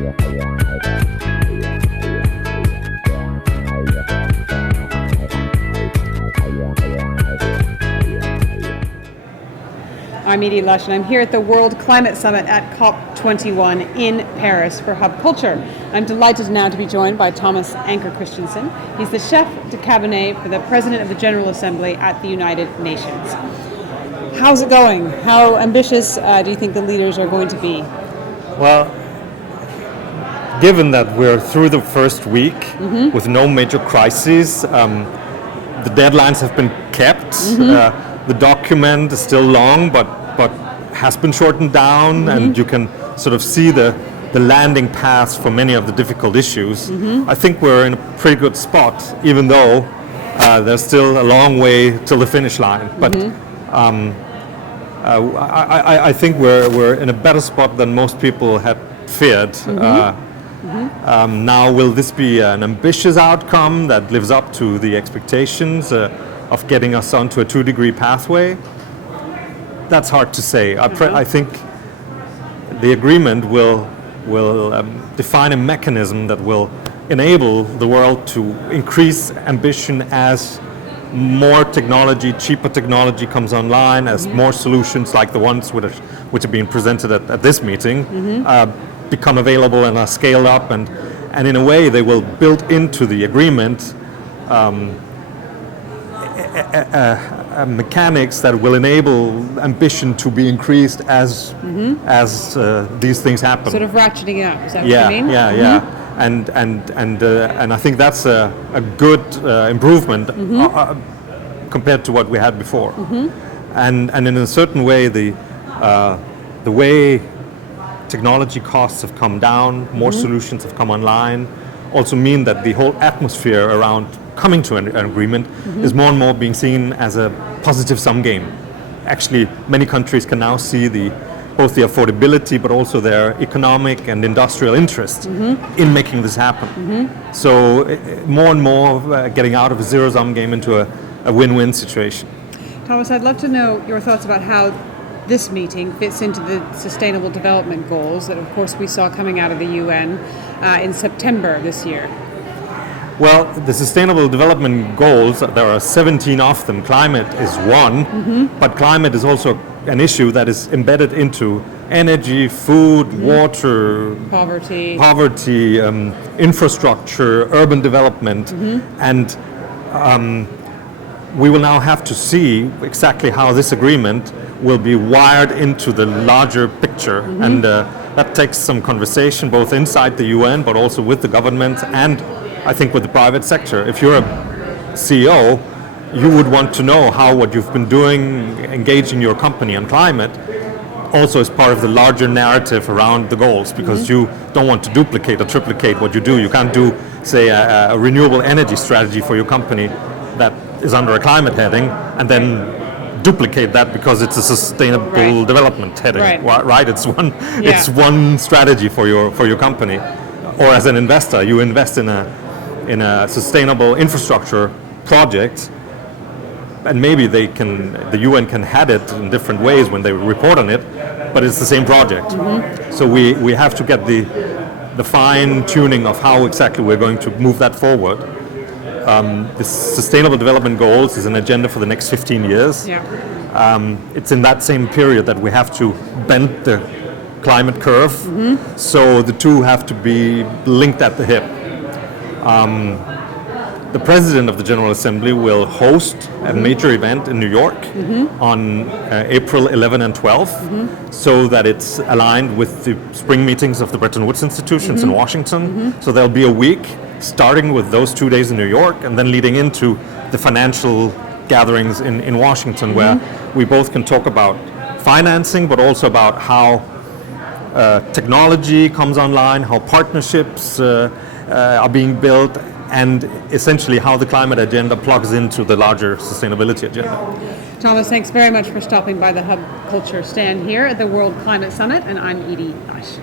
I'm Edie Lush, and I'm here at the World Climate Summit at COP21 in Paris for Hub Culture. I'm delighted now to be joined by Tomas Anker Christensen. He's the chef de cabinet for the President of the General Assembly at the United Nations. How's it going? How ambitious do you think the leaders are going to be? Well, given that we're through the first week with no major crises, the deadlines have been kept. The document is still long, but has been shortened down, and you can sort of see the landing paths for many of the difficult issues. I think we're in a pretty good spot, even though there's still a long way till the finish line. But I think we're in a better spot than most people had feared. Now, will this be an ambitious outcome that lives up to the expectations of getting us onto a 2-degree pathway? That's hard to say. I think the agreement will define a mechanism that will enable the world to increase ambition as more technology, cheaper technology comes online, as more solutions like the ones which are being presented at this meeting become available and are scaled up, and in a way they will build into the agreement mechanics that will enable ambition to be increased as these things happen. Sort of ratcheting up, is that what you mean? Yeah. And I think that's a good improvement compared to what we had before. And in a certain way, the way technology costs have come down, more solutions have come online, also mean that the whole atmosphere around coming to an agreement is more and more being seen as a positive sum game. Actually, many countries can now see both the affordability but also their economic and industrial interest in making this happen. So more and more getting out of a zero-sum game into a win-win situation. Thomas, I'd love to know your thoughts about how this meeting fits into the Sustainable Development Goals that, of course, we saw coming out of the UN in September this year. Well, the Sustainable Development Goals, there are 17 of them. Climate is one, but climate is also an issue that is embedded into energy, food, water, poverty, infrastructure, urban development, and we will now have to see exactly how this agreement will be wired into the larger picture, and that takes some conversation both inside the UN but also with the governments and I think with the private sector. If you're a CEO, you would want to know how what you've been doing, engaging your company on climate, also is part of the larger narrative around the goals, because you don't want to duplicate or triplicate what you do. You can't do, say, a renewable energy strategy for your company that is under a climate heading and then duplicate that because it's a sustainable development heading. Right? It's one strategy for your company. Or as an investor, you invest in a sustainable infrastructure project, and maybe the UN can head it in different ways when they report on it, but it's the same project. So we have to get the fine tuning of how exactly we're going to move that forward. The Sustainable Development Goals is an agenda for the next 15 years. It's in that same period that we have to bend the climate curve, so the two have to be linked at the hip. The President of the General Assembly will host a major event in New York on April 11 and 12, so that it's aligned with the spring meetings of the Bretton Woods institutions in Washington. So there'll be a week starting with those 2 days in New York and then leading into the financial gatherings in Washington, where we both can talk about financing but also about how technology comes online, how partnerships are being built, and essentially how the climate agenda plugs into the larger sustainability agenda. Tomas, thanks very much for stopping by the Hub Culture stand here at the World Climate Summit, and I'm Edie Lush.